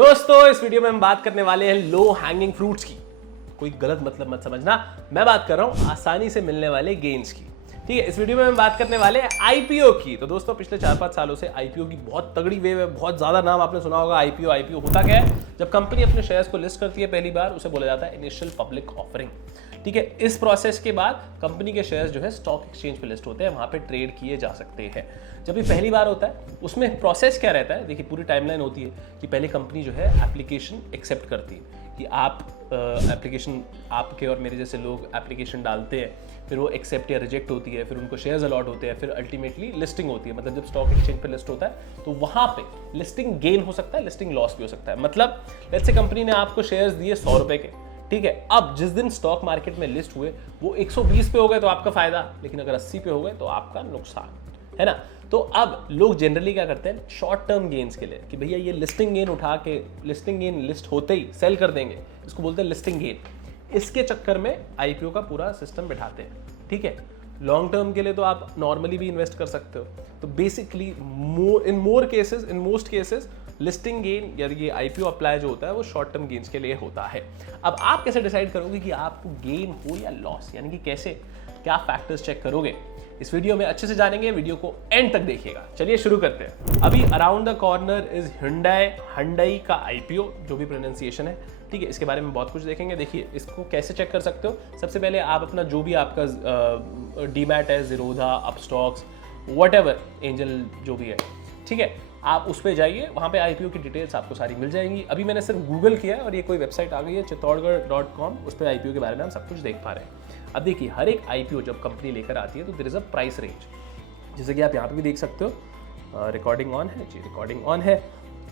दोस्तों इस वीडियो में हम बात करने वाले हैं लो हैंगिंग फ्रूट्स की। कोई गलत मतलब मत समझना, मैं बात कर रहा हूं आसानी से मिलने वाले गेन्स की। ठीक है, इस वीडियो में हम बात करने वाले हैं आईपीओ की। तो दोस्तों पिछले 4-5 सालों से आईपीओ की बहुत तगड़ी वेव है, बहुत ज्यादा नाम आपने सुना होगा। आईपीओ आईपीओ होता क्या है? जब कंपनी अपने शेयर्स को लिस्ट करती है पहली बार, उसे बोला जाता है इनिशियल पब्लिक ऑफरिंग। ठीक है, इस प्रोसेस के बाद कंपनी के शेयर्स जो है स्टॉक एक्सचेंज पे लिस्ट होते हैं, वहां पे ट्रेड किए जा सकते हैं। जब ये पहली बार होता है उसमें प्रोसेस क्या रहता है? देखिए पूरी टाइमलाइन होती है कि पहले कंपनी जो है एप्लीकेशन एक्सेप्ट करती है कि आप एप्लीकेशन, आपके और मेरे जैसे लोग एप्लीकेशन डालते हैं, फिर वो एक्सेप्ट या रिजेक्ट होती है, फिर उनको शेयर्स अलॉट होते हैं, फिर अल्टीमेटली लिस्टिंग होती है। मतलब जब स्टॉक एक्सचेंज पे लिस्ट होता है तो वहां पे लिस्टिंग गेन हो सकता है, लिस्टिंग लॉस भी हो सकता है। मतलब लेट्स से कंपनी ने आपको शेयर्स दिए 100 रुपए के, ठीक है, अब जिस दिन स्टॉक मार्केट में लिस्ट हुए वो 120 पे हो गए तो आपका फायदा, लेकिन अगर 80 पे हो गए तो आपका नुकसान, है ना। तो अब लोग जनरली क्या करते हैं शॉर्ट टर्म गेन्स के लिए कि भैया ये लिस्टिंग गेन उठा के, लिस्टिंग गेन लिस्ट होते ही सेल कर देंगे, इसको बोलते हैं लिस्टिंग गेन। इसके चक्कर में आईपीओ का पूरा सिस्टम बिठाते हैं। ठीक है, लॉन्ग टर्म के लिए तो आप नॉर्मली भी इन्वेस्ट कर सकते हो। तो basically in most cases listing gain या ये आईपीओ अप्लाई जो होता है वो शॉर्ट टर्म गेन्स के लिए होता है। अब आप कैसे डिसाइड करोगे कि आपको गेन हो या लॉस, यानी कि कैसे, क्या फैक्टर्स चेक करोगे, इस वीडियो में अच्छे से जानेंगे। वीडियो को एंड तक देखिएगा। चलिए शुरू करते हैं। अभी around the corner is Hyundai का आईपीओ, जो भी प्रोनाउंसिएशन है। ठीक है, इसके बारे में बहुत कुछ देखेंगे। देखिए इसको कैसे चेक कर सकते हो। सबसे पहले आप अपना जो भी आपका डीमैट है, जीरोधा, अपस्टॉक्स, व्हाटएवर, एंजल जो भी है, ठीक है, आप उस पर जाइए, वहाँ पे आईपीओ की डिटेल्स आपको सारी मिल जाएंगी। अभी मैंने सिर्फ गूगल किया है और ये कोई वेबसाइट आ गई है चित्तौड़गढ़.com, उस पर आईपीओ के बारे में हम सब कुछ देख पा रहे हैं। अब देखिए हर एक आईपीओ जब कंपनी लेकर आती है तो there is a price range, जैसे कि आप यहाँ पे भी देख सकते हो। रिकॉर्डिंग ऑन है जी, रिकॉर्डिंग ऑन है।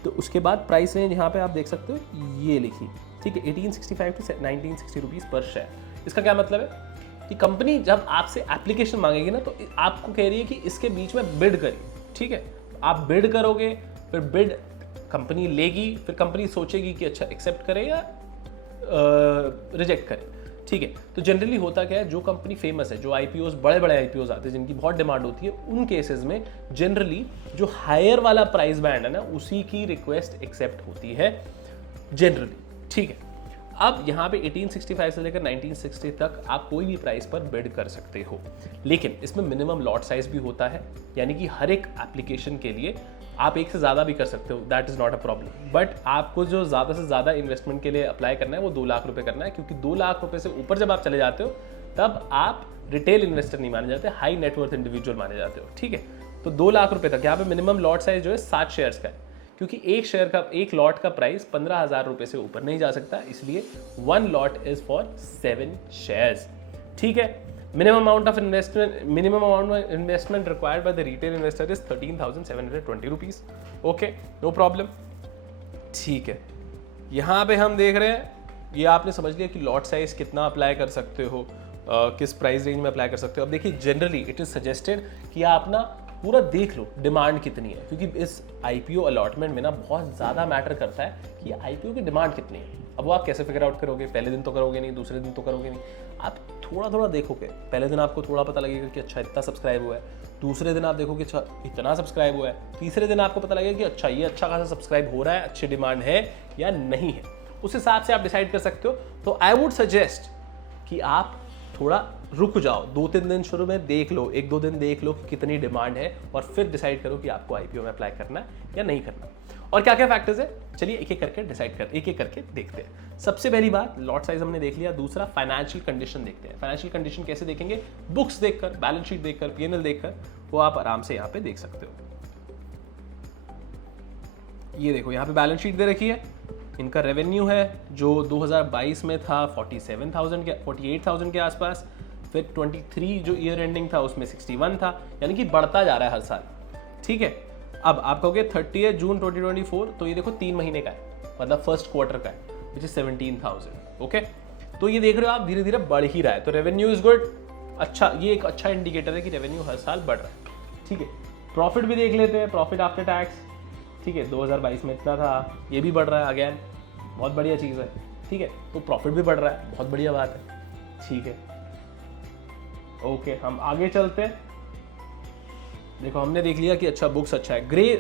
तो उसके बाद प्राइस रेंज यहाँ पे आप देख सकते हो, ये लिखी, ठीक है, 1865 टू 1960 रुपीज़ पर शेयर। इसका क्या मतलब है कि कंपनी जब आपसे एप्लीकेशन मांगेगी ना तो आपको कह रही है कि इसके बीच में बिड करिए। ठीक है, आप बिड करोगे, फिर बिड कंपनी लेगी, फिर कंपनी सोचेगी कि अच्छा एक्सेप्ट करे या रिजेक्ट करे। ठीक है, तो जनरली होता क्या है, जो कंपनी फेमस है, जो आईपीओज, बड़े बड़े आईपीओज आते हैं जिनकी बहुत डिमांड होती है, उन केसेस में जनरली जो हायर वाला प्राइस बैंड है ना, उसी की रिक्वेस्ट एक्सेप्ट होती है जनरली। ठीक है, अब यहाँ पे 1865 से लेकर 1960 तक आप कोई भी प्राइस पर बिड कर सकते हो, लेकिन इसमें मिनिमम लॉट साइज भी होता है, यानी कि हर एक एप्लीकेशन के लिए आप एक से ज़्यादा भी कर सकते हो, that is not a problem. But आपको जो ज़्यादा से ज़्यादा इन्वेस्टमेंट के लिए अप्लाई करना है वो 2 लाख रुपए करना है, क्योंकि 2 लाख रुपए से ऊपर जब आप चले जाते हो तब आप रिटेल इन्वेस्टर नहीं माने जाते, हाई नेटवर्थ इंडिविजुअल माने जाते हो। ठीक है, तो 2 लाख रुपए तक यहाँ पे मिनिमम लॉट साइज जो है 7 शेयर्स का है, क्योंकि एक लॉट का प्राइस 15,000 रुपए से ऊपर नहीं जा सकता, इसलिए 1 लॉट इज फॉर 7 शेयर्स। ठीक है, minimum amount of investment required by the retail investor is 13,720 rupees. Okay, no problem. ठीक है, यहाँ पे हम देख रहे हैं, ये आपने समझ लिया कि लॉट साइज कितना अप्लाई कर सकते हो, किस प्राइस रेंज में अप्लाई कर सकते हो। अब देखिए जनरली इट इज सजेस्टेड कि आप ना पूरा देख लो डिमांड कितनी है, क्योंकि इस आईपीओ अलॉटमेंट में ना बहुत ज़्यादा मैटर करता है कि आईपीओ की डिमांड कितनी है। अब वो आप कैसे फिगर आउट करोगे? पहले दिन तो करोगे नहीं, दूसरे दिन तो करोगे नहीं, आप थोड़ा थोड़ा देखोगे। पहले दिन आपको थोड़ा पता लगेगा कि अच्छा इतना सब्सक्राइब हुआ है, दूसरे दिन आप देखोगे अच्छा इतना सब्सक्राइब हुआ है, तीसरे दिन आपको पता लगेगा कि अच्छा ये अच्छा खासा सब्सक्राइब हो रहा है, अच्छी डिमांड है या नहीं है। उस हिसाब से आप डिसाइड कर सकते हो। तो आई वुड सजेस्ट कि आप थोड़ा रुक जाओ, 2-3 दिन शुरू में देख लो, 1-2 दिन देख लो कि कितनी डिमांड है, और फिर डिसाइड करो कि आपको आईपीओ में अप्लाई करना है या नहीं करना। और क्या क्या फैक्टर्स है, चलिए एक एक करके एक एक करके देखते हैं। सबसे पहली बात लॉट साइज हमने देख लिया। दूसरा फाइनेंशियल कंडीशन देखते हैं। फाइनेंशियल कंडीशन कैसे देखेंगे? बुक्स देखकर, बैलेंस शीट देखकर, पीएनएल देखकर, वो आप आराम से यहाँ पे देख सकते हो। ये देखो यहाँ पे बैलेंस शीट दे रखी है, इनका रेवेन्यू है जो 2022 में था 48,000 के आसपास, फिर 23 जो ईयर एंडिंग था उसमें 61 था, यानी कि बढ़ता जा रहा है हर साल। ठीक है, अब आप कहोगे 30 जून 2024, तो ये देखो 3 महीने का है, मतलब फर्स्ट क्वार्टर का है, विच इज 17,000। ओके, तो ये देख रहे हो आप धीरे धीरे बढ़ ही रहा है, तो रेवेन्यू इज गुड। अच्छा, ये एक अच्छा इंडिकेटर है कि रेवेन्यू हर साल बढ़ रहा है। ठीक है, प्रॉफिट भी देख लेते हैं, प्रॉफिट आफ्टर टैक्स। ठीक है, 2022 में इतना था, ये भी बढ़ रहा है, अगेन बहुत बढ़िया चीज़ है। ठीक है, तो प्रॉफिट भी बढ़ रहा है, बहुत बढ़िया बात है। ठीक है, ओके, हम आगे चलते हैं। देखो हमने देख लिया कि अच्छा बुक्स अच्छा है। ग्रे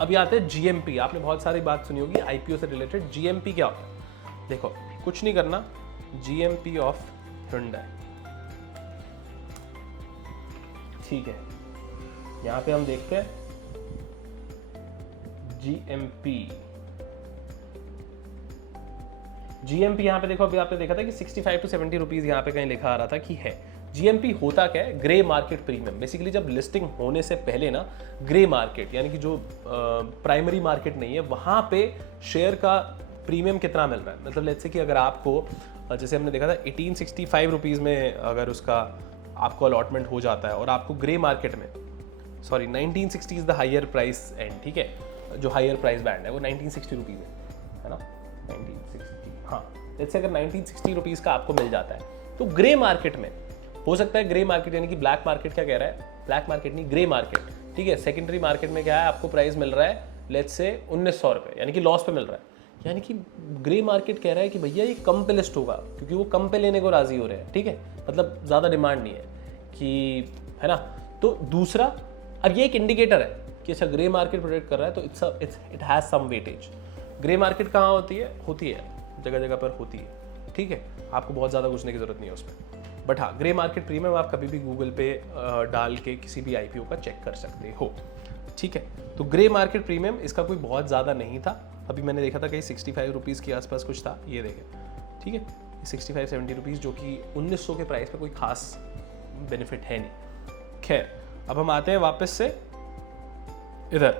अभी आते हैं जीएमपी। आपने बहुत सारी बात सुनी होगी आईपीओ से रिलेटेड। जीएमपी क्या होता है? देखो कुछ नहीं करना, जीएमपी ऑफ Hyundai, ठीक है। यहां पे हम देखते हैं जीएमपी। जीएमपी यहां पे देखो, अभी आपने देखा था कि 65 to 70 रुपीज यहां पे कहीं लिखा आ रहा था कि है। जीएमपी होता क्या है? Grey market premium. बेसिकली जब लिस्टिंग होने से पहले ना ग्रे मार्केट यानी कि जो प्राइमरी मार्केट नहीं है वहां पे शेयर का प्रीमियम कितना मिल रहा है। मतलब लेट्स से कि अगर आपको जैसे हमने देखा था 1865 रुपीज़ में अगर उसका आपको अलॉटमेंट हो जाता है और आपको ग्रे मार्केट में 1960 is the higher price end, ठीक है, जो हायर प्राइस बैंड है वो 1960 रुपीज़ है ना, 1960। हाँ, जैसे अगर 1960 रुपीज़ का आपको मिल जाता है तो ग्रे मार्केट में हो सकता है, ग्रे मार्केट यानी कि ब्लैक मार्केट क्या कह रहा है, ब्लैक मार्केट नहीं ग्रे मार्केट, ठीक है। सेकेंडरी मार्केट में क्या है, आपको प्राइस मिल रहा है लेट्स से 1900 रुपये, यानी कि लॉस पे मिल रहा है। यानी कि ग्रे मार्केट कह रहा है कि भैया ये कम पे लिस्ट होगा, क्योंकि वो कम पे लेने को राजी हो रहे हैं, ठीक है, मतलब ज़्यादा डिमांड नहीं है कि, है ना। तो दूसरा, अब ये एक इंडिकेटर है कि अच्छा ग्रे मार्केट प्रोडक्ट कर रहा है तो it has some weightage. Grey market कहाँ होती है जगह जगह पर होती है, ठीक है, आपको बहुत ज़्यादा घुसने की ज़रूरत नहीं है उसमें। बट हाँ, ग्रे मार्केट प्रीमियम आप कभी भी गूगल पे डाल के किसी भी आईपीओ का चेक कर सकते हो, ठीक है। तो ग्रे मार्केट प्रीमियम इसका कोई बहुत ज़्यादा नहीं था। अभी मैंने देखा था कहीं 65 रुपीज़ के आसपास कुछ था, ये देखें, ठीक है, 65-70 रुपीज़, जो कि 1900 के प्राइस पे कोई खास बेनिफिट है नहीं। खैर, अब हम आते हैं वापस से इधर,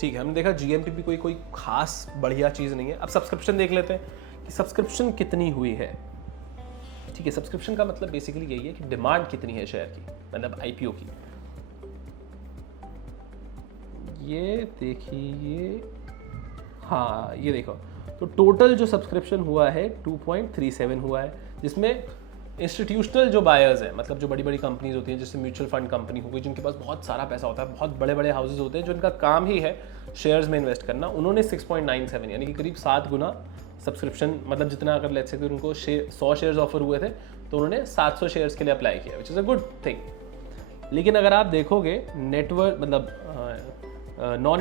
ठीक है। हमने देखा जीएमपी भी कोई खास बढ़िया चीज़ नहीं है। अब सब्सक्रिप्शन देख लेते हैं कि सब्सक्रिप्शन कितनी हुई है, ठीक है। सब्सक्रिप्शन का मतलब बेसिकली यही है कि डिमांड कितनी है शेयर की, मतलब आईपीओ की। ये देखिए, हाँ ये देखो, तो टोटल जो सब्सक्रिप्शन हुआ है 2.37 हुआ है, जिसमें इंस्टीट्यूशनल जो बायर्स हैं, मतलब जो बड़ी बड़ी कंपनीज होती हैं, जैसे म्यूचुअल फंड कंपनी हो गई, जिनके पास बहुत सारा पैसा होता है, बहुत बड़े बड़े हाउसेज होते हैं जिनका काम ही है शेयर्स में इन्वेस्ट करना, उन्होंने 6.97 यानी कि करीब 7 गुना सब्सक्रिप्शन, मतलब जितना अगर लेट्स से कि उनको 100 शेयर्स ऑफर हुए थे तो उन्होंने 700 शेयर्स के लिए अप्लाई किया, which is a good thing. लेकिन अगर आप देखोगे नेटवर्क, मतलब नॉन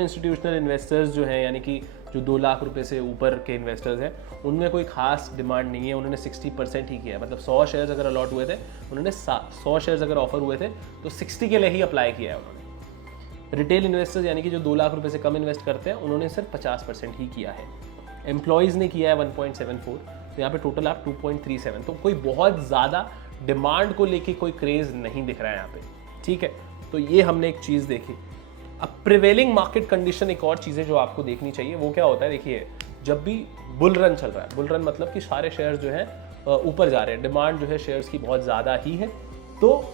इंस्टीट्यूशनल इन्वेस्टर्स जो हैं, यानी कि जो 2 लाख रुपए से ऊपर के इन्वेस्टर्स हैं, उनमें कोई खास डिमांड नहीं है। उन्होंने 60% ही किया है, मतलब 100 शेयर्स अगर अलॉट हुए थे, उन्होंने 100 शेयर्स अगर ऑफर हुए थे तो 60 के लिए ही अप्लाई किया है उन्होंने। रिटेल इन्वेस्टर्स यानी कि जो 2 लाख रुपए से कम इन्वेस्ट करते हैं, उन्होंने सिर्फ 50% ही किया है। एम्प्लॉयज़ ने किया है 1.74, तो यहाँ पे टोटल आप 2.37, तो कोई बहुत ज़्यादा डिमांड को लेके कोई क्रेज़ नहीं दिख रहा है यहाँ पे, ठीक है। तो ये हमने एक चीज़ देखी। अब प्रिवेलिंग मार्केट कंडीशन, एक और चीज़ है जो आपको देखनी चाहिए, वो क्या होता है, देखिए जब भी बुल रन चल रहा है, बुल रन मतलब कि सारे शेयर्स जो हैं ऊपर जा रहे हैं, डिमांड जो है शेयर्स की बहुत ज़्यादा ही है, तो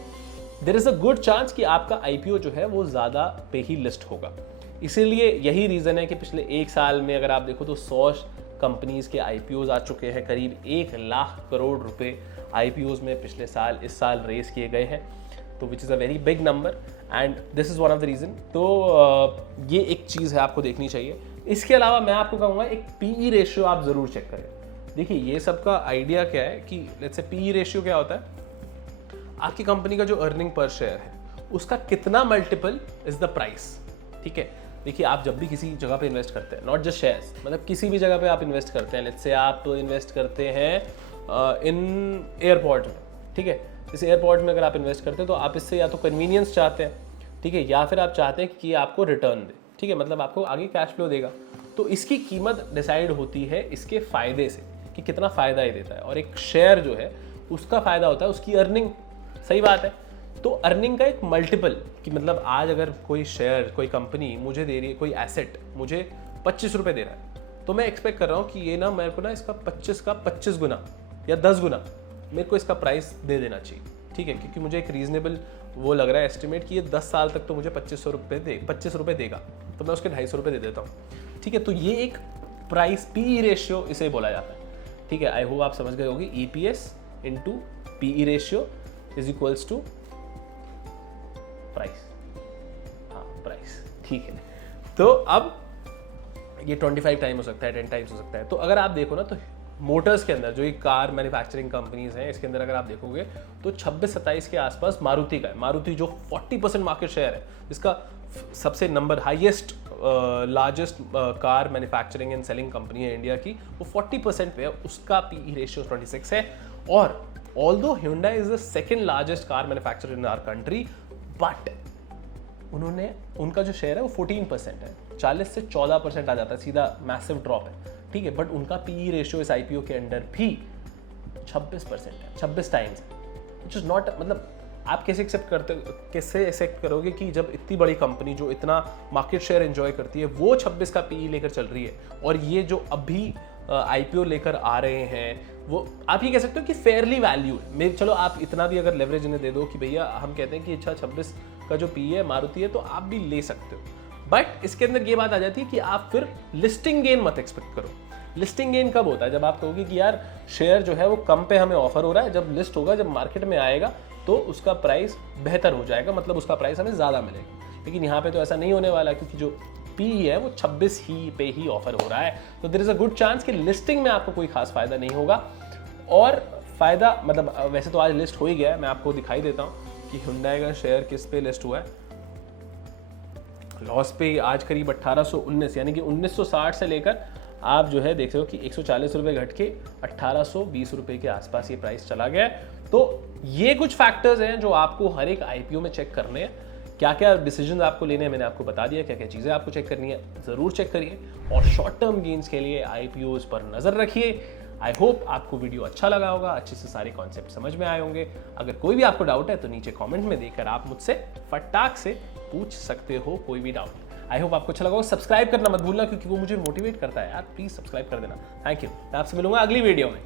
there is a good chance कि आपका आईपीओ जो है वो ज़्यादा पे ही लिस्ट होगा। इसीलिए यही रीज़न है कि पिछले 1 साल में अगर आप देखो तो 100 कंपनीज़ के आईपीओज आ चुके हैं, करीब 1 लाख करोड़ रुपए आईपीओज में पिछले साल, इस साल रेस किए गए हैं, तो which is a very big number and this is one of the reason. तो ये एक चीज़ है आपको देखनी चाहिए। इसके अलावा मैं आपको कहूँगा एक पीई रेशियो आप ज़रूर चेक करें। देखिए ये सबका आइडिया क्या है कि लेट्स से पीई रेशियो क्या होता है, आपकी कंपनी का जो अर्निंग पर शेयर है उसका कितना मल्टीपल इज़ द प्राइस, ठीक है। देखिए आप जब भी किसी जगह पे इन्वेस्ट करते हैं, नॉट जस्ट शेयर्स, मतलब किसी भी जगह पे आप इन्वेस्ट करते हैं, लेट्स से आप इन्वेस्ट करते हैं इन एयरपोर्ट में, ठीक है, इस एयरपोर्ट में अगर आप इन्वेस्ट करते हैं तो आप इससे या तो कन्वीनियंस चाहते हैं, ठीक है, या फिर आप चाहते हैं कि ये आपको रिटर्न दे, ठीक है, मतलब आपको आगे कैश फ्लो देगा। तो इसकी कीमत डिसाइड होती है इसके फ़ायदे से कि कितना फ़ायदा ये देता है, और एक शेयर जो है उसका फ़ायदा होता है उसकी अर्निंग। सही बात है। तो अर्निंग का एक मल्टीपल कि मतलब आज अगर कोई शेयर, कोई कंपनी मुझे दे रही है, कोई एसेट मुझे 25 रुपये दे रहा है, तो मैं एक्सपेक्ट कर रहा हूँ कि ये ना मेरे को ना इसका 25 का 25 गुना या 10 गुना मेरे को इसका प्राइस दे देना चाहिए, ठीक है, क्योंकि मुझे एक रीजनेबल वो लग रहा है एस्टिमेट कि ये 10 साल तक तो मुझे 25 रुपये देगा, तो मैं उसके 250 रुपये दे देता हूँ, ठीक है। तो ये एक प्राइस पीई रेशियो इसे बोला जाता है, ठीक है। आई होप आप समझ गए होगी, EPS into PE ratio is equals to price, हाँ प्राइस, ठीक है। तो अब ये 25 टाइम हो सकता है, 10 टाइम्स हो सकता है। तो अगर आप देखो ना तो मोटर्स के अंदर जो ये कार मैन्युफैक्चरिंग कंपनीज हैं, इसके अंदर अगर आप देखोगे तो 26-27 के आसपास मारुति का है। मारुति जो 40% मार्केट शेयर है, इसका सबसे number highest largest car manufacturing and selling company है इंडिया की, वो 40% पे है, उसका पीई रेशियो 26 है। और although Hyundai is the second largest car manufacturer in our country, but उनका जो शेयर है वो 14% है, 40 से 14% आ जाता है, सीधा मैसिव ड्रॉप है, ठीक है। बट उनका पीई रेशियो इस आईपीओ के अंडर भी 26% है, 26 टाइम्स, विच इज नॉट, मतलब आप कैसे एक्सेप्ट करोगे कि जब इतनी बड़ी कंपनी जो इतना मार्केट शेयर एंजॉय करती है वो 26 का पीई लेकर चल रही है, और ये जो अभी आईपीओ लेकर आ रहे हैं वो आप ये कह सकते हो कि फेयरली वैल्यू है। मेरे चलो आप इतना भी अगर लेवरेज इन्हें दे दो कि भैया हम कहते हैं कि अच्छा 26 का जो पीई है मारुति है, तो आप भी ले सकते हो। बट इसके अंदर ये बात आ जाती है कि आप फिर लिस्टिंग गेन मत एक्सपेक्ट करो। लिस्टिंग गेन कब होता है? जब आप कहोगे कि यार शेयर जो है वो कम पे हमें ऑफर हो रहा है, जब लिस्ट होगा, जब मार्केट में आएगा तो उसका प्राइस बेहतर हो जाएगा, मतलब उसका प्राइस हमें ज़्यादा मिलेगा। लेकिन यहाँ पे तो ऐसा नहीं होने वाला, क्योंकि जो पी है वो 26 ही पे ही ऑफर हो रहा है, तो there is a good chance कि लिस्टिंग में आपको कोई खास फायदा नहीं होगा। और फायदा मतलब वैसे तो आज लिस्ट हो ही गया है, मैं आपको दिखाई देता हूँ कि Hyundai का शेयर किस पे लिस्ट हुआ है। लॉस पे आज करीब 1819, यानी कि 1960 से लेकर आप जो है देख रहे हो कि 140 रुपये घट के 1820 रुपये के आसपास ये प्राइस चला गया है। तो ये कुछ फैक्टर्स हैं जो आपको हर एक आईपीओ में चेक करने हैं। क्या क्या डिसीजन आपको लेने हैं मैंने आपको बता दिया, क्या क्या चीज़ें आपको चेक करनी है ज़रूर चेक करिए, और शॉर्ट टर्म गेन्स के लिए आईपीओज पर नज़र रखिए। आई होप आपको वीडियो अच्छा लगा होगा, अच्छे से सारे कॉन्सेप्ट समझ में आए होंगे। अगर कोई भी आपको डाउट है तो नीचे कमेंट में देकर आप मुझसे फटाक से पूछ सकते हो कोई भी डाउट। आई होप आपको अच्छा लगा होगा। सब्सक्राइब करना मत भूलना, क्योंकि वो मुझे मोटिवेट करता है यार, प्लीज़ सब्सक्राइब कर देना। Thank you. मैं आपसे मिलूंगा अगली वीडियो में।